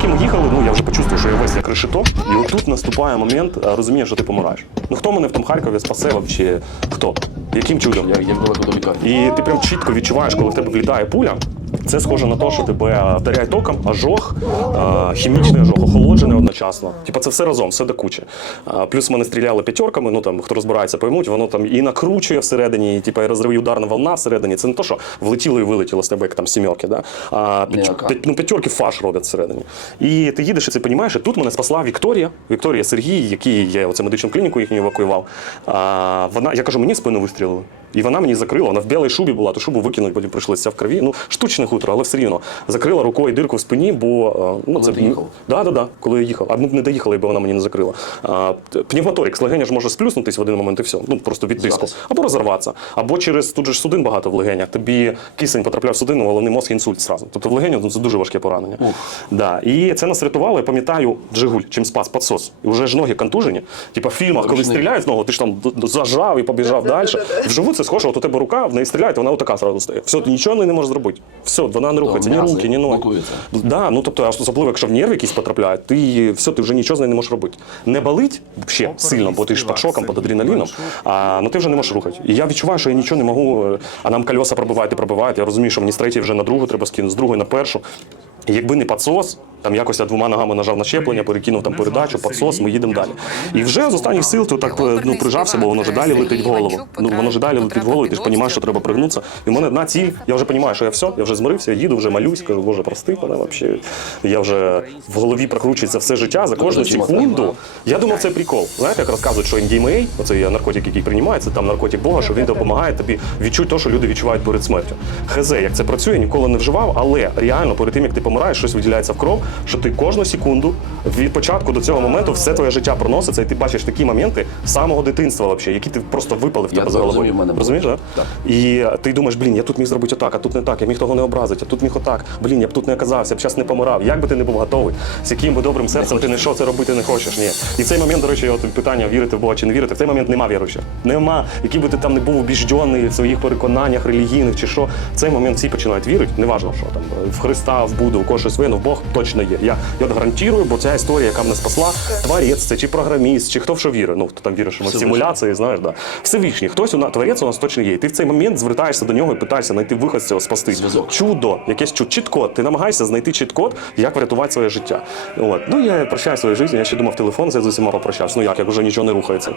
поки ми їхали, ну я вже почувствував, що я весь як решето, і отут наступає момент розумієш, розуміння, що ти помираєш. Ну хто мене в тому Харкові спасе чи Хто? Яким чудом? Я, я далеко до лікарні? І ти прям чітко відчуваєш, коли в тебе влітає пуля. Це схоже на те, що тебе вдаряє током, ожог, хімічний ожог, охолоджений одночасно. Типа це все разом, все до кучі. Плюс мене стріляли п'ятерками, ну там хто розбирається, поймуть, воно там і накручує всередині, і типа і розриває ударна волна всередині. Це не то, що влетіло і вилетіло з тебе, як там сімерки, да? а п'ять- ну, п'ятерки фаш роблять всередині. І ти їдеш і це розумієш, і тут мене спасла Вікторія, Вікторія Сергій, який я оце медичну клініку їхню евакуював. А, вона, я кажу, мені спину вистрілили. І вона мені закрила, вона в білій шубі була, ту шубу викинуть, потім прийшлося в крові. Ну, штучне хутро, але все рівно. Закрила рукою дирку в спині, бо е, ну, Коли ти їхав? Да, да, да, коли я їхав. А ми б не доїхали, бо вона мені не закрила. А, т- легеня ж може сплюснутись в один момент і все. Ну просто від тиску. Зараз. Або розірватися. Або через тут же ж судин багато в легенях. Тобі кисень потрапляв в судину, головний мозк інсульт зразу. Тобто в легеню ну, це дуже важке поранення. Да. І це нас рятувало, я пам'ятаю, Джигуль, чим спас підсос. І вже ж ноги контужені. Типа в фільмах, коли стріляють в ногу, ти ж там зажав і побіжав далі. Вживу це схоже, от у тебе рука, в неї стріляють, вона отака зразу стає. Все, ти нічого не можеш зробити. Все, вона не рухається, ні руки, ні ноги. блокуються. Да, ну тобто, особливо, якщо в нерв якісь потрапляють, ти все, ти вже нічого з нею не можеш робити. Не болить ще сильно, бо ти ж під шоком, під адреналіном, а ну ти вже не можеш рухати. І я відчуваю, що я нічого не можу. е, А нам кольоса пробивають і пробивають. Я розумію, що мені з третьої вже на другу треба скинути, з другої на першу. І якби не підсос, там якось я двома ногами нажав на щеплення, перекинув там передачу, підсос, ми їдемо далі. І вже з останніх сил ти так е, ну, прижався, бо воно ж далі летить в голову. Ну воно ж далі летить в голову, і ти ж розумієш, що треба пригнутися. І в мене одна ціль, я вже розумію, що я все, я вже змирився, я їду, вже малюсь, кажу, боже, прости мене взагалі. Я вже в голові прокручується все життя за кожну секунду. Я думав, це прикол. Знаєте, як розказують, що MDMA, оцей наркотик, який приймається, там наркотик Бога, що він допомагає тобі відчути те, що люди відчувають перед смертю. Хз, як це працює, ніколи не вживав, але реально перед тим, як ти помираєш, щось виділяється в кров, що ти кожну секунду від початку до цього моменту все твоє життя проноситься, і ти бачиш такі моменти з самого дитинства, вообще, які ти просто випали в тебе за головою. Розумієш, да? Так. І ти думаєш, блін, я тут міг зробити отак, а тут не так, я міг того не образити, а тут міг отак. Блін, я б тут не оказався, я б зараз не помирав. Як би ти не був готовий, з яким би добрим серцем ти не йшов це робити не хочеш. Ні. І в цей момент, до речі, от питання вірити в Бога чи не вірити, в цей момент нема віруючих. Нема. Який би ти там не був убіждений в своїх переконаннях релігійних чи що, в цей момент всі починають вірити. Неважно, що там в Христа, в Буду, в когось щось вину, в Бог точно є. Я, я гарантую, бо ця історія, яка мене спасла, творець це чи програміст, чи хто в що вірить. Ну хто там вірить, що ми в симуляції, знаєш, да. Всевишній, хтось у нас творець у нас точно є. І ти в цей момент звертаєшся до нього і питаєшся знайти виход з цього спасти. Зв'язок. Чудо, якесь чудо, чіт-код. Ти намагаєшся знайти чіт-код, як врятувати своє життя. От. Ну я прощаю свою життя, я ще думав телефон, я з усіма попрощався. Ну як, як вже нічого не рухається.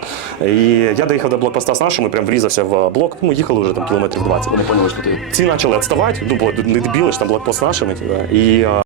І я доїхав до блокпоста з нашими, прям врізався в блок. Ми їхали вже там кілометрів 20. Вони поняли, що ти Ці почали відставати, ну бо не дебіли ж там блокпост з нашими. І